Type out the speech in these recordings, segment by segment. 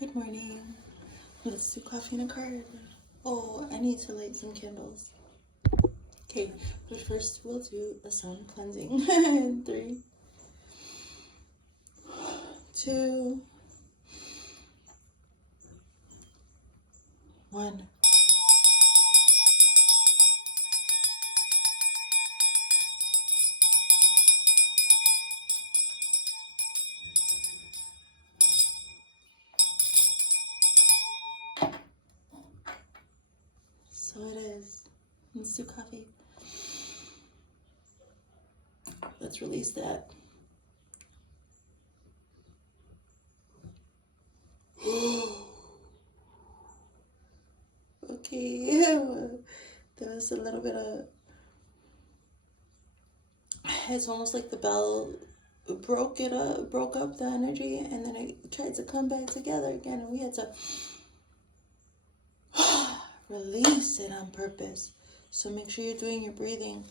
Good morning. Let's do coffee and a card. Oh, I need to light some candles. Okay, but first we'll do a sun cleansing. 3, 2, 1. So it is. Let's do coffee. Let's release that. Okay, there was a little bit of, it's almost like the bell broke up the energy, and then it tried to come back together again, and we had to release it on purpose. So make sure you're doing your breathing,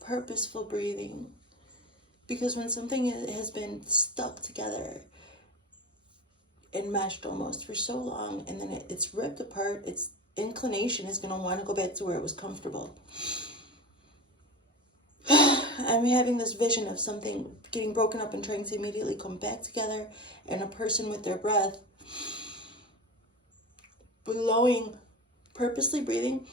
purposeful breathing, because when something has been stuck together and meshed almost for so long, and then it's ripped apart, its inclination is going to want to go back to where it was comfortable. I'm having this vision of something getting broken up and trying to immediately come back together, and a person with their breath blowing, purposely breathing,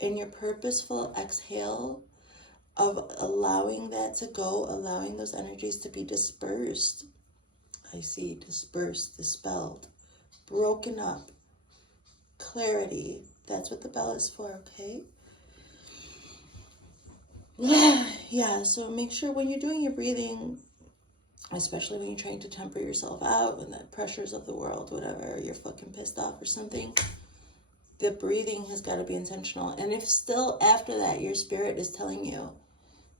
and your purposeful exhale of allowing that to go, allowing those energies to be dispersed. I see dispersed, dispelled, broken up, clarity. That's what the bell is for, okay? Yeah, so make sure when you're doing your breathing, especially when you're trying to temper yourself out and the pressures of the world, whatever, you're fucking pissed off or something, the breathing has got to be intentional. And if still after that your spirit is telling you,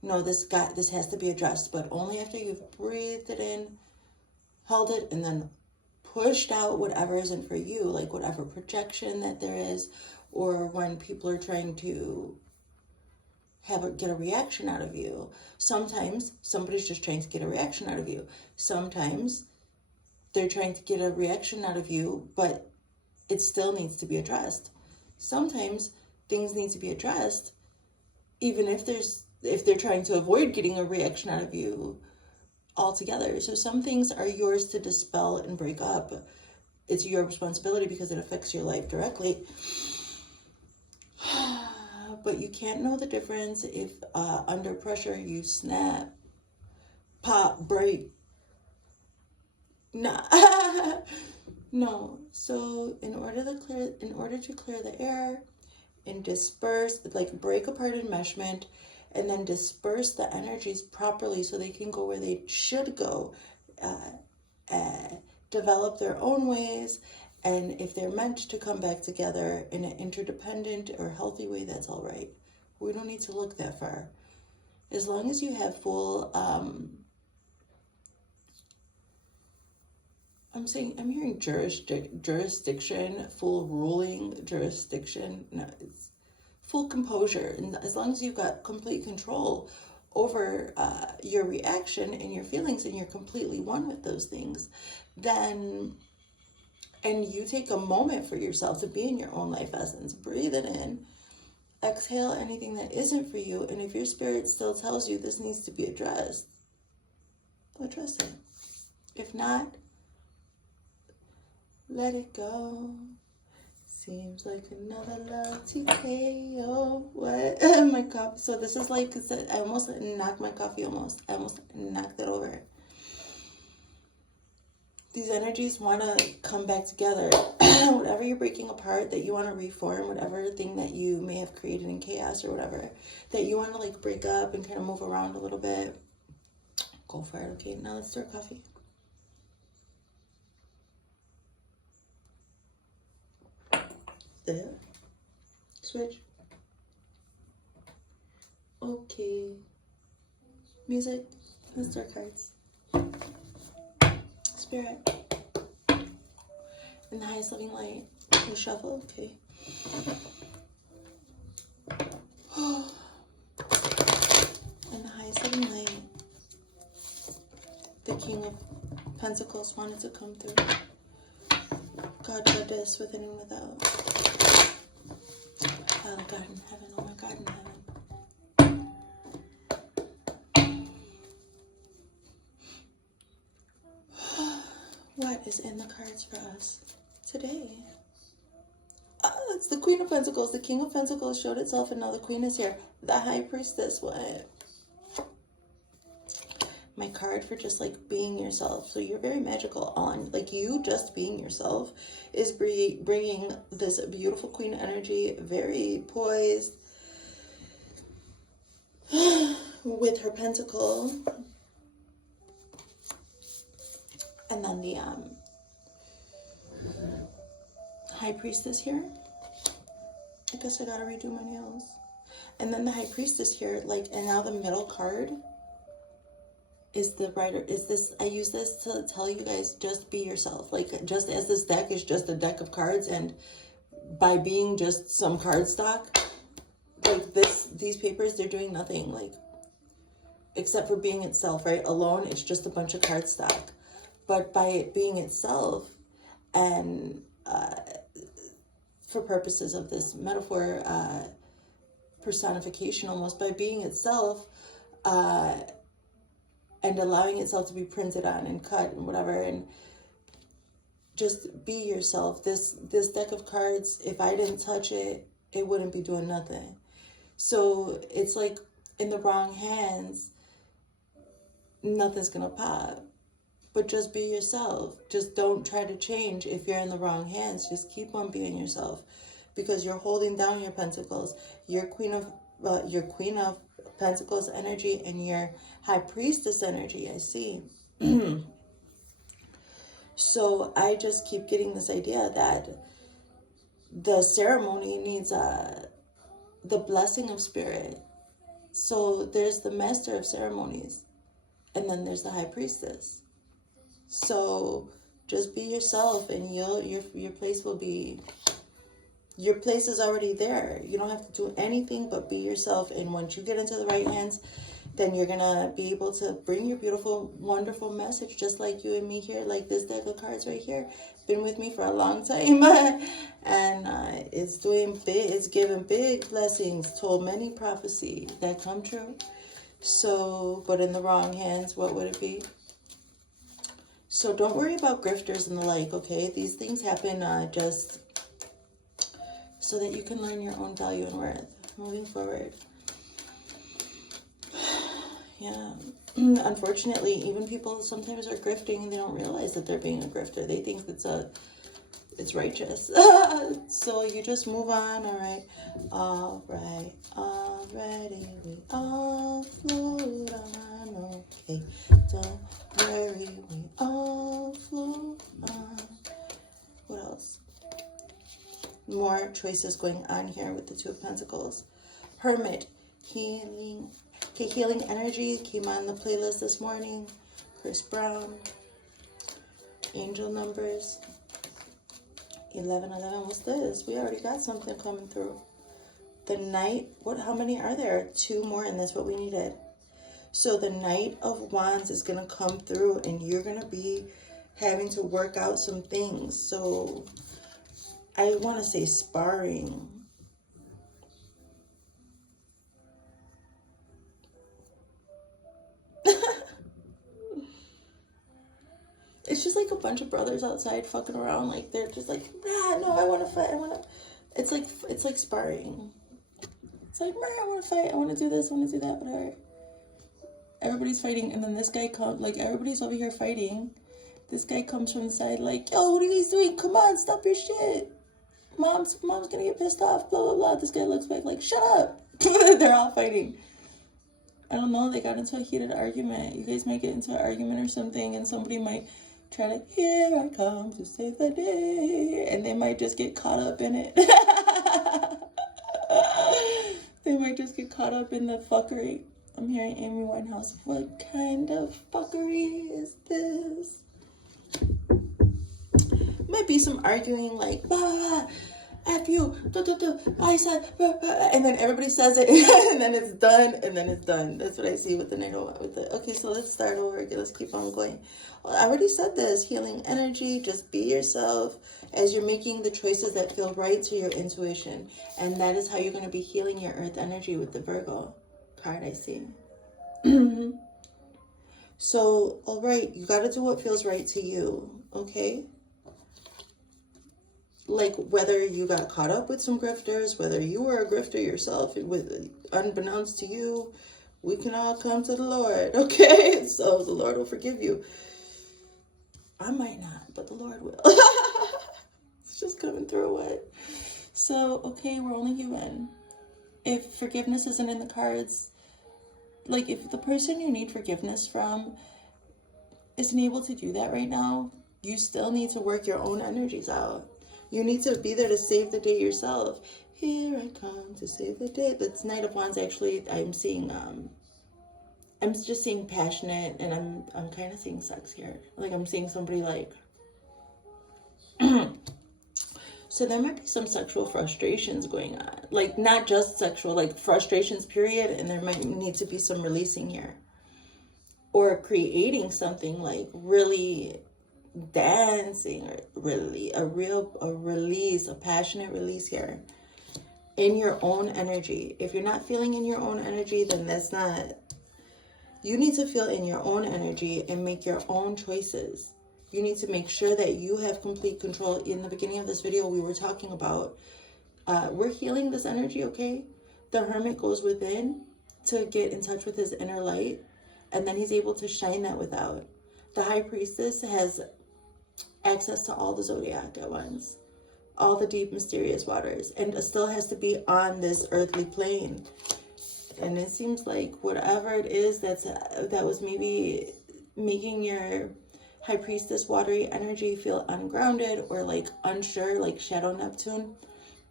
no, this has to be addressed, but only after you've breathed it in, held it, and then pushed out whatever isn't for you, like whatever projection that there is, or when people are trying to get a reaction out of you. Sometimes somebody's just trying to get a reaction out of you. Sometimes they're trying to get a reaction out of you, but it still needs to be addressed. Sometimes things need to be addressed, even if they're trying to avoid getting a reaction out of you altogether. So some things are yours to dispel and break up. It's your responsibility because it affects your life directly. But you can't know the difference if under pressure you snap, pop, break. Nah. No. So in order to clear the air and disperse, like break apart enmeshment, and then disperse the energies properly so they can go where they should go, develop their own ways. And if they're meant to come back together in an interdependent or healthy way, that's all right. We don't need to look that far. As long as you have full, I'm hearing jurisdiction, full ruling jurisdiction. No, it's full composure. And as long as you've got complete control over your reaction and your feelings, and you're completely one with those things, then... And you take a moment for yourself to be in your own life essence. Breathe it in. Exhale anything that isn't for you. And if your spirit still tells you this needs to be addressed, address it. If not, let it go. Seems like another love TKO. What? My coffee. So this is like, I almost knocked my coffee almost. I almost knocked it over. These energies want to come back together. Whatever you're breaking apart, that you want to reform, whatever thing that you may have created in chaos or whatever, that you want to like break up and kind of move around a little bit, go for it. Okay, now let's stir coffee. There. Switch. Okay. Music. Let's stir cards. Spirit. In the highest living light. You shuffle, okay. In the highest living light. The King of Pentacles wanted to come through. God, Goddess, within and without. Father God in heaven, oh my God in heaven. What is in the cards for us today? Oh, it's the Queen of Pentacles. The King of Pentacles showed itself and now the Queen is here. The High Priestess. What? My card for just like being yourself. So you're very magical on like you just being yourself is bringing this beautiful queen energy, very poised with her pentacle. And then the High Priestess here. I guess I gotta redo my nails. And then the High Priestess here, like, and now the middle card is the writer. Is this, I use this to tell you guys, just be yourself. Like, just as this deck is just a deck of cards, and by being just some card stock, like these papers, they're doing nothing, like, except for being itself, right? Alone, it's just a bunch of card stock. But by it being itself, and for purposes of this metaphor, personification almost, by being itself, and allowing itself to be printed on and cut and whatever, and just be yourself. This deck of cards, if I didn't touch it, it wouldn't be doing nothing. So it's like in the wrong hands, nothing's gonna pop. But just be yourself. Just don't try to change if you're in the wrong hands. Just keep on being yourself, because you're holding down your pentacles. Your Queen of Pentacles energy and your High Priestess energy. I see. So I just keep getting this idea that the ceremony needs the blessing of spirit. So there's the Master of Ceremonies, and then there's the High Priestess. So just be yourself, and your place will be, your place is already there. You don't have to do anything but be yourself. And once you get into the right hands, then you're gonna be able to bring your beautiful, wonderful message, just like you and me here, like this deck of cards right here. Been with me for a long time, and it's doing big. It's giving big blessings, told many prophecies that come true. So, but in the wrong hands, what would it be? So don't worry about grifters and the like, okay? These things happen just so that you can learn your own value and worth moving forward. Yeah. Unfortunately, even people sometimes are grifting and they don't realize that they're being a grifter. They think it's righteous. So you just move on, all right? All right. Already we all float on, okay? Don't worry, we all float on. What else? More choices going on here with the Two of Pentacles. Hermit, healing. Okay, healing energy came on the playlist this morning. Chris Brown. Angel numbers. 1111. What's this? We already got something coming through. The Knight. What? How many are there? 2 more, and that's what we needed. So the Knight of Wands is going to come through, and you're going to be having to work out some things. So I want to say sparring. It's just like a bunch of brothers outside fucking around. Like they're just like, no, I want to fight. It's like sparring. It's like, I want to fight. I want to do this. I want to do that. Whatever. Everybody's fighting, and then this guy comes. Like everybody's over here fighting. This guy comes from the side, like, yo, what are you guys doing? Come on, stop your shit. Mom's gonna get pissed off. Blah blah blah. This guy looks back like, shut up. They're all fighting. I don't know. They got into a heated argument. You guys might get into an argument or something, and somebody might try to, here I come to save the day, and they might just get caught up in it. They might just get caught up in the fuckery. I'm hearing Amy Winehouse. What kind of fuckery is this? Might be some arguing, like, F you, I said, and then everybody says it, and then it's done, and then it's done. That's what I see with the NATO. Okay, so let's start over again. Let's keep on going. Well, I already said this. Healing energy. Just be yourself as you're making the choices that feel right to your intuition, and that is how you're going to be healing your earth energy with the Virgo card I see. So, all right, you got to do what feels right to you, okay? Like, whether you got caught up with some grifters, whether you were a grifter yourself, with unbeknownst to you, we can all come to the Lord, okay? So the Lord will forgive you. I might not, but the Lord will. It's just coming through it. So, okay, we're only human. If forgiveness isn't in the cards, like, if the person you need forgiveness from isn't able to do that right now, you still need to work your own energies out. You need to be there to save the day yourself. Here I come to save the day. That's Knight of Wands. Actually, I'm seeing, I'm just seeing passionate, and I'm kind of seeing sex here. Like, I'm seeing somebody like, so there might be some sexual frustrations going on. Like, not just sexual, like frustrations, period. And there might need to be some releasing here. Or creating something like really dancing, or really a release, a passionate release here in your own energy. If you're not feeling in your own energy, then that's not, you need to feel in your own energy and make your own choices. You need to make sure that you have complete control. In the beginning of this video, we were talking about, we're healing this energy, okay? The Hermit goes within to get in touch with his inner light, and then he's able to shine that without. The High Priestess has access to all the zodiac at once, all the deep, mysterious waters, and still has to be on this earthly plane. And it seems like whatever it is that was maybe making your High Priestess watery energy feel ungrounded or like unsure, like Shadow Neptune.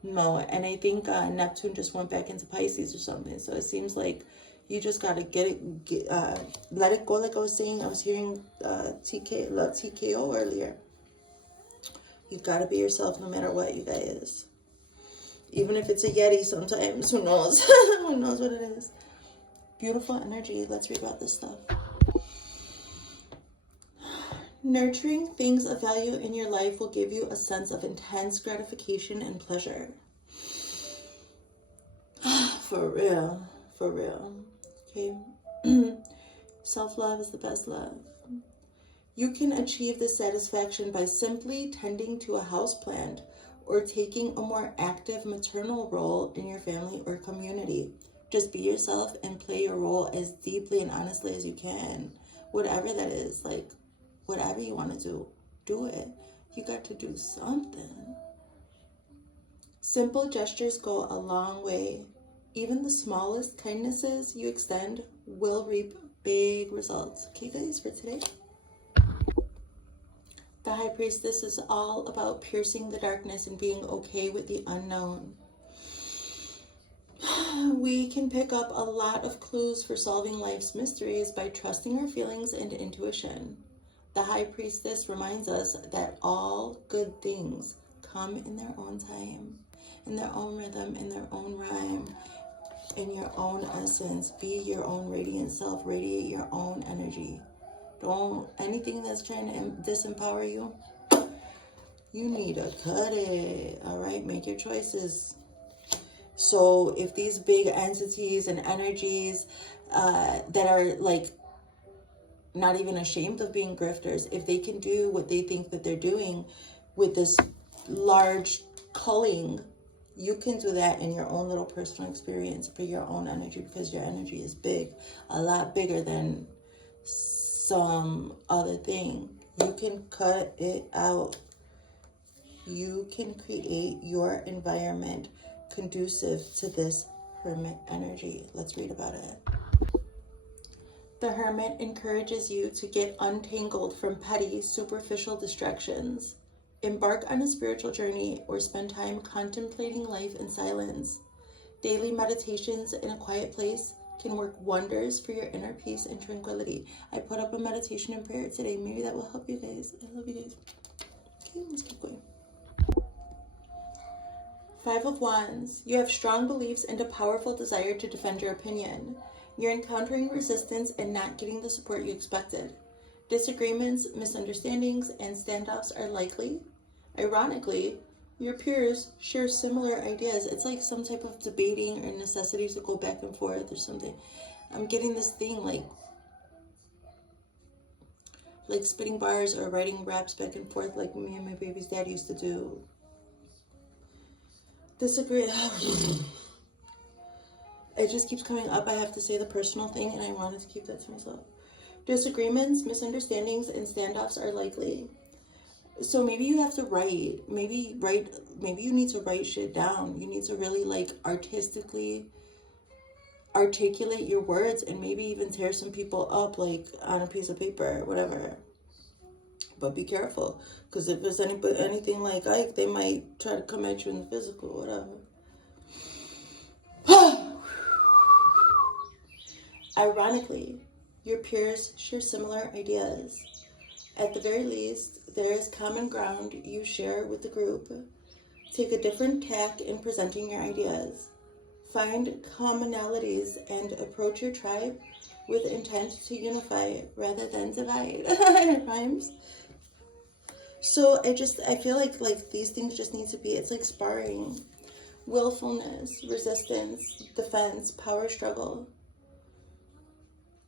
No, and I think Neptune just went back into Pisces or something. So it seems like you just gotta let it go. Like I was saying, I was hearing TKO earlier. You gotta be yourself no matter what, you guys. Even if it's a Yeti sometimes, who knows? Who knows what it is? Beautiful energy. Let's read about this stuff. Nurturing things of value in your life will give you a sense of intense gratification and pleasure. For real. For real. Okay. Self-love is the best love. You can achieve this satisfaction by simply tending to a houseplant or taking a more active maternal role in your family or community. Just be yourself and play your role as deeply and honestly as you can. Whatever that is, like, whatever you want to do it. You got to do something. Simple gestures go a long way. Even the smallest kindnesses you extend will reap big results. Okay, guys, for today. The High Priestess is all about piercing the darkness and being okay with the unknown. We can pick up a lot of clues for solving life's mysteries by trusting our feelings and intuition. The High Priestess reminds us that all good things come in their own time, in their own rhythm, in their own rhyme, in your own essence. Be your own radiant self. Radiate your own energy. Don't, anything that's trying to disempower you, you need to cut it. All right, make your choices. So if these big entities and energies that are like not even ashamed of being grifters, if they can do what they think that they're doing with this large culling, you can do that in your own little personal experience for your own energy, because your energy is big, a lot bigger than some other thing. You can cut it out. You can create your environment conducive to this Hermit energy. Let's read about it. The Hermit encourages you to get untangled from petty, superficial distractions. Embark on a spiritual journey or spend time contemplating life in silence. Daily meditations in a quiet place can work wonders for your inner peace and tranquility. I put up a meditation and prayer today. Maybe that will help you guys. I love you guys. Okay, let's keep going. Five of Wands. You have strong beliefs and a powerful desire to defend your opinion. You're encountering resistance and not getting the support you expected. Disagreements, misunderstandings, and standoffs are likely. Ironically, your peers share similar ideas. It's like some type of debating or necessity to go back and forth or something. I'm getting this thing like spitting bars or writing raps back and forth like me and my baby's dad used to do. Disagree. It just keeps coming up. I have to say the personal thing, and I wanted to keep that to myself. Disagreements, misunderstandings, and standoffs are likely. So maybe you have to write. Maybe you need to write shit down. You need to really like artistically articulate your words, and maybe even tear some people up like on a piece of paper or whatever. But be careful, because if there's anything like Ike, they might try to come at you in the physical, whatever. Ironically, your peers share similar ideas. At the very least, there is common ground you share with the group. Take a different tack in presenting your ideas. Find commonalities and approach your tribe with intent to unify rather than divide. It rhymes. So I feel like these things just need to be, it's like sparring. Willfulness, resistance, defense, power struggle.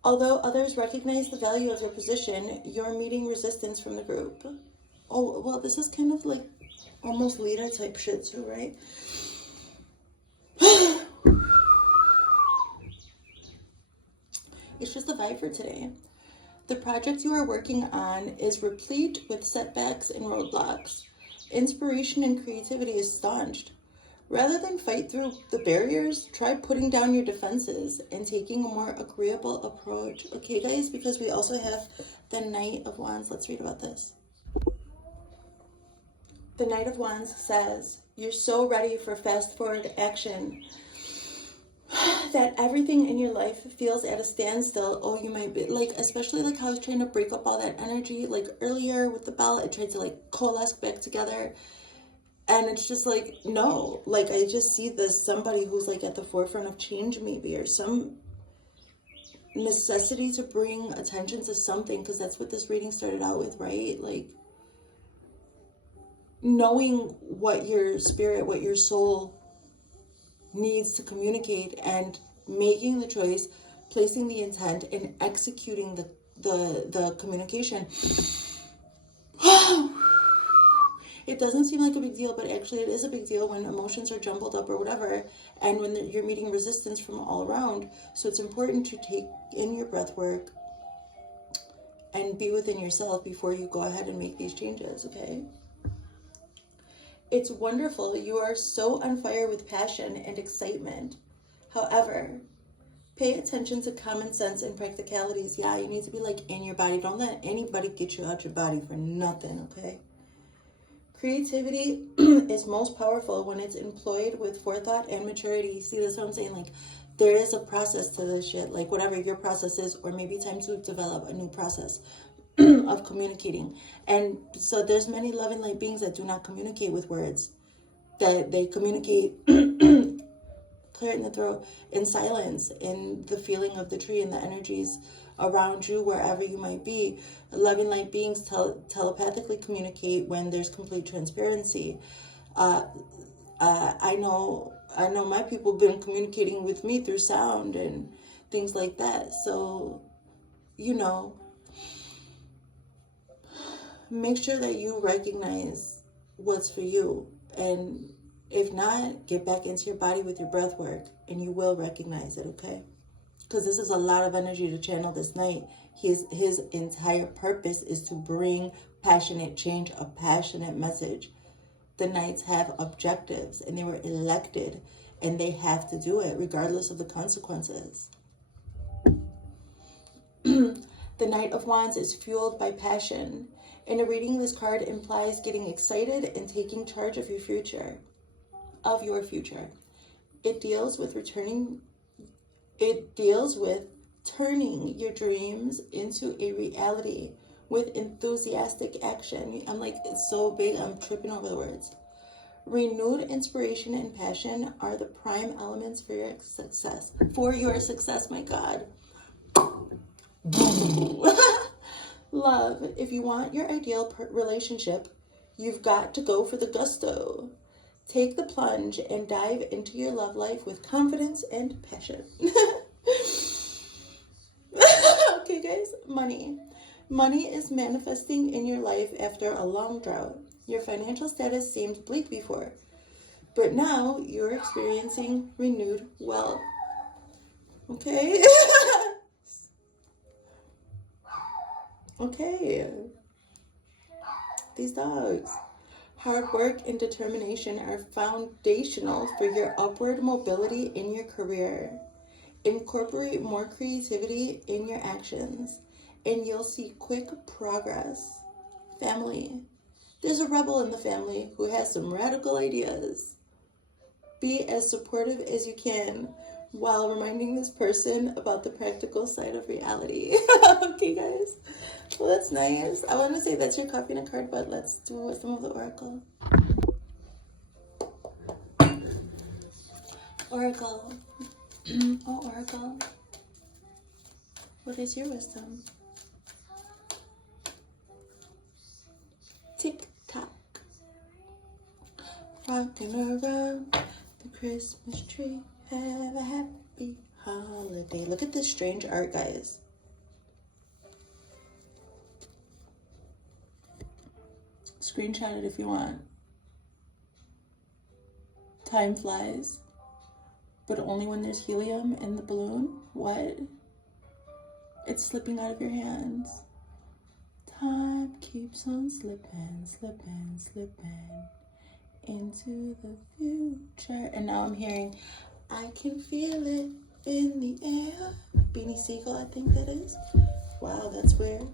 Although others recognize the value of your position, you're meeting resistance from the group. Oh, well, this is kind of like almost leader type shit too, right? It's just the vibe for today. The project you are working on is replete with setbacks and roadblocks. Inspiration and creativity is staunched. Rather than fight through the barriers, try putting down your defenses and taking a more agreeable approach. Okay, guys, because we also have the Knight of Wands. Let's read about this. The Knight of Wands says, you're so ready for fast forward action that everything in your life feels at a standstill. Oh, you might be like, especially like how I was trying to break up all that energy like earlier with the bell. I tried to like coalesce back together, and it's just like, no, like I just see this somebody who's like at the forefront of change, maybe, or some necessity to bring attention to something, because that's what this reading started out with, right? Like knowing what your spirit, what your soul needs to communicate, and making the choice, placing the intent, and executing the communication. It doesn't seem like a big deal, but actually it is a big deal when emotions are jumbled up or whatever, and when you're meeting resistance from all around. So it's important to take in your breath work and be within yourself before you go ahead and make these changes, okay? It's wonderful. You are so on fire with passion and excitement. However, pay attention to common sense and practicalities. Yeah, you need to be like in your body. Don't let anybody get you out your body for nothing, okay? Creativity is most powerful when it's employed with forethought and maturity. See, that's what I'm saying. Like, there is a process to this shit. Like, whatever your process is, or maybe time to develop a new process of communicating. And so there's many loving light beings that do not communicate with words, that they communicate clear it in the throat, in silence, in the feeling of the tree and the energies around you, wherever you might be. Loving light beings telepathically communicate when there's complete transparency. I know my people have been communicating with me through sound and things like that. So, you know, make sure that you recognize what's for you. And if not, get back into your body with your breath work, and you will recognize it, okay? Because this is a lot of energy to channel this night. His entire purpose is to bring passionate change, a passionate message. The Knights have objectives, and they were elected, and they have to do it regardless of the consequences. The Knight of Wands is fueled by passion. In a reading, this card implies getting excited and taking charge of your future. It deals with turning your dreams into a reality with enthusiastic action. I'm like, it's so big, I'm tripping over the words. Renewed inspiration and passion are the prime elements for your success. For your success, my God. Love. If you want your ideal relationship, you've got to go for the gusto. Take the plunge and dive into your love life with confidence and passion. Okay, guys. Money. Money is manifesting in your life after a long drought. Your financial status seemed bleak before, but now you're experiencing renewed wealth. Okay? Okay. These dogs. Hard work and determination are foundational for your upward mobility in your career. Incorporate more creativity in your actions, and you'll see quick progress. Family. There's a rebel in the family who has some radical ideas. Be as supportive as you can while reminding this person about the practical side of reality. Okay, guys. Well, that's nice. I want to say that's your coffee and a card, but let's do wisdom of the oracle. Oracle. Oh, oracle. What is your wisdom? Tick tock. Rocking around the Christmas tree. Have a happy holiday. Look at this strange art, guys. Screenshot it if you want. Time flies, but only when there's helium in the balloon. What? It's slipping out of your hands. Time keeps on slipping, slipping, slipping into the future. And now I'm hearing, I can feel it in the air. Beanie Siegel, I think that is. Wow, that's weird.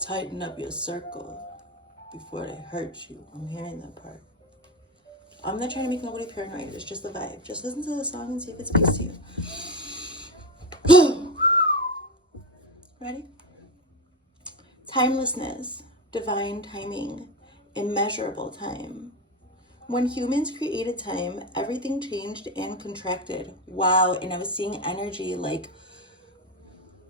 Tighten up your circle before they hurt you. I'm hearing that part. I'm not trying to make nobody paranoid. It's just the vibe. Just listen to the song and see if it speaks to you. Ready? Timelessness, divine timing, immeasurable time. When humans created time, everything changed and contracted. Wow. And I was seeing energy like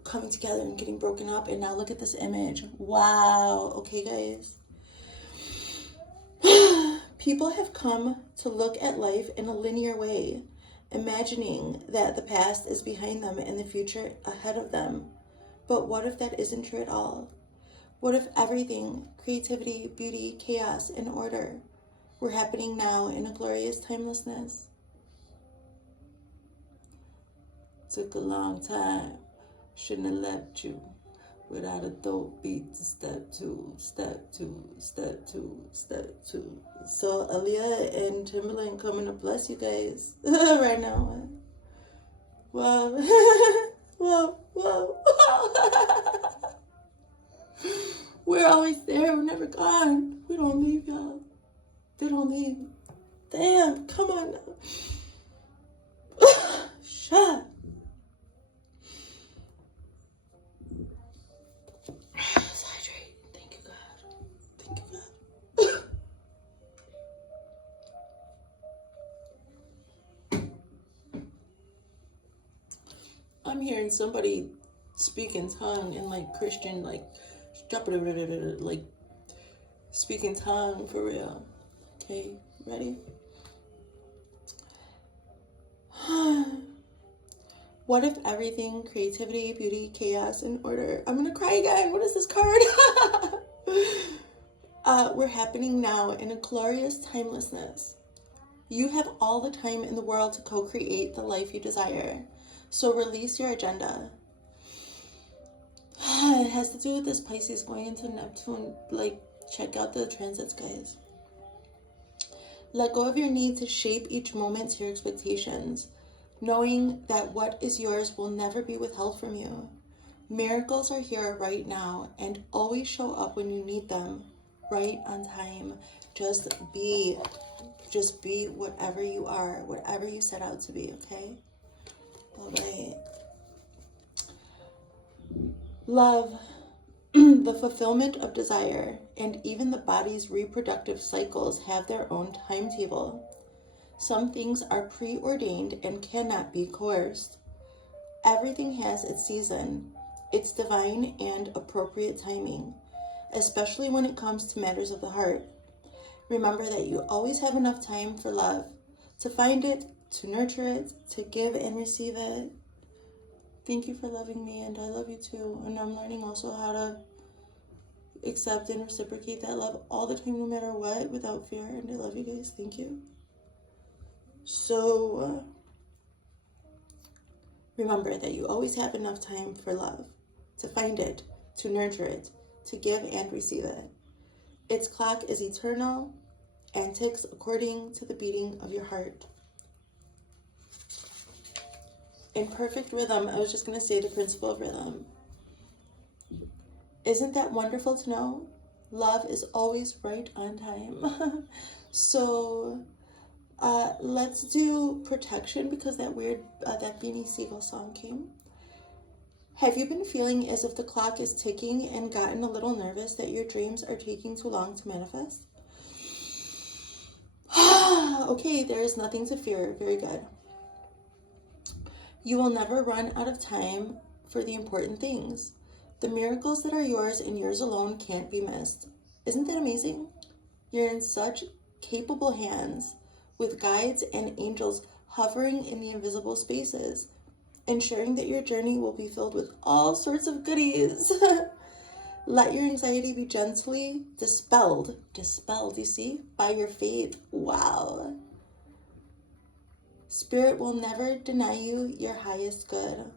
coming together and getting broken up, and now look at this image. Wow. Okay, guys. People have come to look at life in a linear way, imagining that the past is behind them and the future ahead of them. But what if that isn't true at all? What if everything, creativity, beauty, chaos, and order, were happening now in a glorious timelessness? Took a long time. Shouldn't have left you without a dope beat to step two, step two, step two, step two. So Aaliyah and Timberland coming to bless you guys right now. Whoa. Whoa, whoa. We're always there. We're never gone. We don't leave, y'all. They don't leave. Damn, come on now. Shut. I'm hearing somebody speak in tongue and like Christian, like speak in tongue for real. Okay, ready? What if everything, creativity, beauty, chaos, and order? I'm gonna cry again. What is this card? We're happening now in a glorious timelessness. You have all the time in the world to co-create the life you desire. So release your agenda. It has to do with this Pisces going into Neptune. Like, check out the transits, guys. Let go of your need to shape each moment to your expectations, knowing that what is yours will never be withheld from you. Miracles are here right now and always show up when you need them, right on time. Just be whatever you are, whatever you set out to be, okay? All right. Love. The fulfillment of desire and even the body's reproductive cycles have their own timetable. Some things are preordained and cannot be coerced. Everything has its season, its divine and appropriate timing, especially when it comes to matters of the heart. Remember that you always have enough time for love, to find it, to nurture it, to give and receive it. Thank you for loving me, and I love you too. And I'm learning also how to accept and reciprocate that love all the time, no matter what, without fear. And I love you guys. Thank you. So remember that you always have enough time for love, to find it, to nurture it, to give and receive it. Its clock is eternal and ticks according to the beating of your heart. In perfect rhythm, I was just going to say the principle of rhythm. Isn't that wonderful to know? Love is always right on time. So let's do protection, because that Beanie Siegel song came. Have you been feeling as if the clock is ticking and gotten a little nervous that your dreams are taking too long to manifest? Okay, there is nothing to fear. Very good. You will never run out of time for the important things. The miracles that are yours and yours alone can't be missed. Isn't that amazing? You're in such capable hands, with guides and angels hovering in the invisible spaces, ensuring that your journey will be filled with all sorts of goodies. Let your anxiety be gently dispelled, you see, by your faith. Wow. Spirit will never deny you your highest good.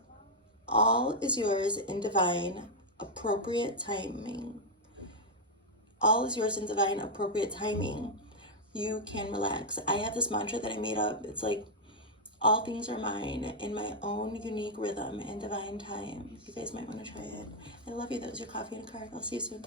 All is yours in divine, appropriate timing. All is yours in divine, appropriate timing. You can relax. I have this mantra that I made up. It's like, all things are mine in my own unique rhythm and divine time. You guys might want to try it. I love you. That was your coffee and a card. I'll see you soon.